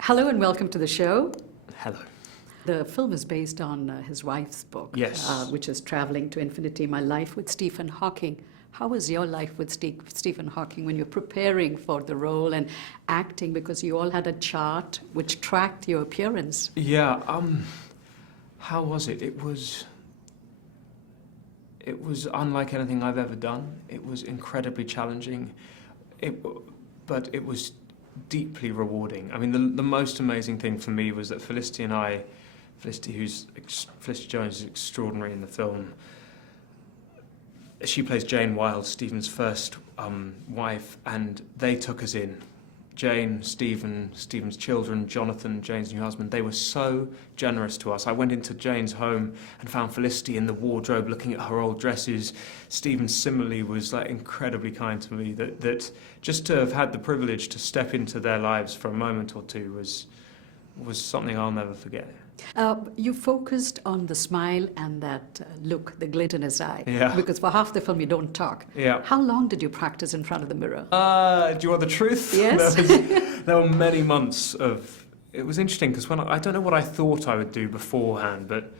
Hello and welcome to the show. Hello. The film is based on his wife's book, Yes. which is Traveling to Infinity, My Life with Stephen Hawking. How was your life with Stephen Hawking when you're preparing for the role and acting? Because you all had a chart which tracked your appearance. Yeah, how was it? It was unlike anything I've ever done. It was incredibly challenging, but it was deeply rewarding. I mean, the most amazing thing for me was that Felicity Jones is extraordinary in the film. She plays Jane Wilde, Stephen's first wife, and they took us in. Jane, Stephen's children, Jonathan, Jane's new husband, they were so generous to us. I went into Jane's home and found Felicity in the wardrobe looking at her old dresses. Stephen similarly was incredibly kind to me. That just to have had the privilege to step into their lives for a moment or two was something I'll never forget. You focused on the smile and that look, the glint in his eye. Yeah. Because for half the film you don't talk. Yeah. How long did you practice in front of the mirror? Do you want the truth? Yes. There were many months of... It was interesting because I don't know what I thought I would do beforehand, but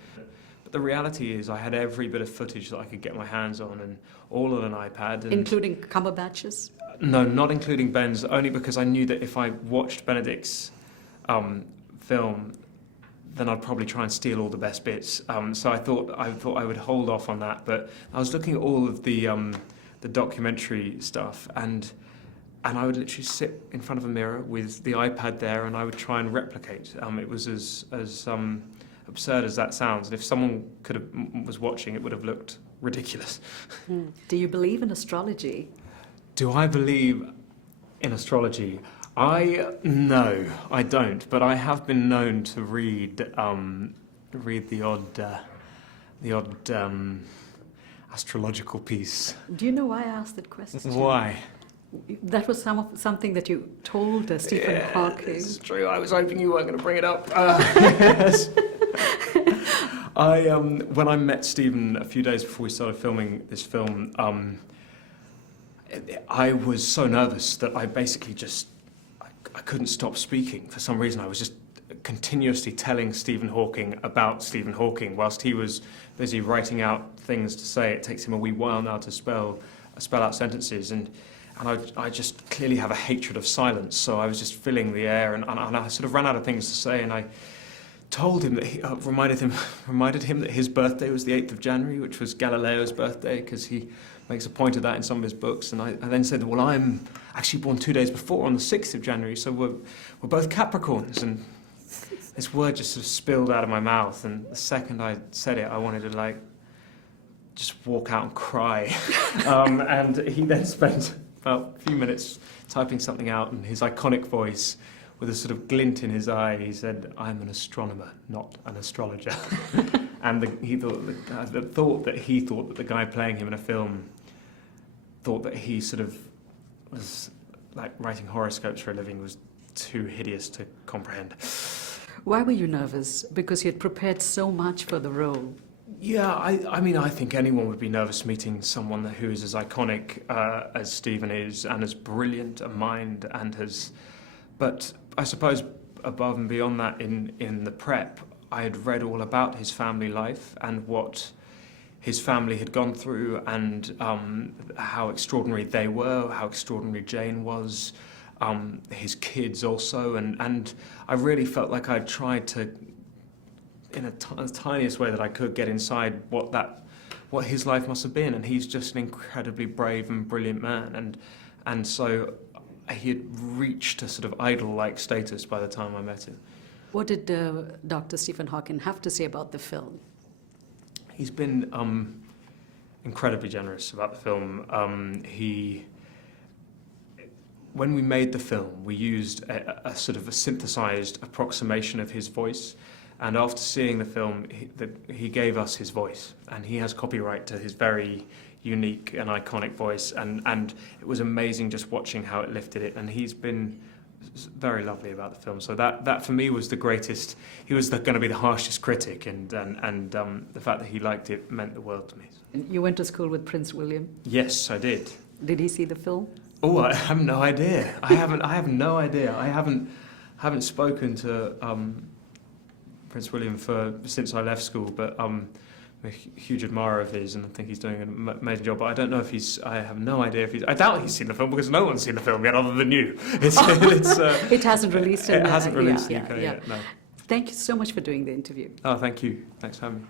the reality is I had every bit of footage that I could get my hands on, and all on an iPad. And Including Cumberbatch's? No, not including Ben's, only because I knew that if I watched Benedict's film, then I'd probably try and steal all the best bits. So I thought I would hold off on that. But I was looking at all of the documentary stuff, and I would literally sit in front of a mirror with the iPad there, and I would try and replicate. It was as absurd as that sounds, and if someone was watching, it would have looked ridiculous. Do you believe in astrology? Do I believe in astrology? No, I don't. But I have been known to read the odd astrological piece. Do you know why I asked that question? Why? That was something that you told Stephen Hawking. It's true. I was hoping you weren't going to bring it up. Yes. When I met Stephen a few days before we started filming this film, I was so nervous that I basically I couldn't stop speaking for some reason. I was just continuously telling Stephen Hawking about Stephen Hawking whilst he was busy writing out things to say. It takes him a wee while now to spell out sentences, and I just clearly have a hatred of silence, so I was just filling the air, and I sort of ran out of things to say, and I told him that reminded him that his birthday was the 8th of January, which was Galileo's birthday, because he makes a point of that in some of his books. And I then said, well, I'm actually born 2 days before, on the 6th of January, so we're both Capricorns. And this word just sort of spilled out of my mouth, and the second I said it, I wanted to just walk out and cry. And he then spent about a few minutes typing something out in his iconic voice with a sort of glint in his eye. He said, "I'm an astronomer, not an astrologer." And he thought that the guy playing him in a film thought that he sort of was writing horoscopes for a living was too hideous to comprehend. Why were you nervous? Because you had prepared so much for the role. Yeah, I mean, I think anyone would be nervous meeting someone who is as iconic as Stephen is, and as brilliant a mind, but I suppose above and beyond that, in the prep, I had read all about his family life and what his family had gone through, and how extraordinary they were, how extraordinary Jane was, his kids also, and I really felt like I'd tried to, in the tiniest way that I could, get inside what his life must have been, and he's just an incredibly brave and brilliant man, and so he had reached a sort of idol-like status by the time I met him. What did Dr. Stephen Hawking have to say about the film? He's been incredibly generous about the film. When we made the film, we used a sort of a synthesized approximation of his voice, and after seeing the film, he gave us his voice, and he has copyright to his very unique and iconic voice, and it was amazing just watching how it lifted it, and he's been very lovely about the film. So that for me was the greatest. He was going to be the harshest critic, and the fact that he liked it meant the world to me. You went to school with Prince William? Yes, I did. Did he see the film? Oh, I have no idea. I have no idea. I haven't haven't spoken to Prince William since I left school, but I'm a huge admirer of his, and I think he's doing an amazing job. But I don't know if I have no idea if I doubt he's seen the film, because no one's seen the film yet other than you. It hasn't released in It hasn't released in the yeah, UK yeah. yet, no. Thank you so much for doing the interview. Oh, thank you. Thanks for having me.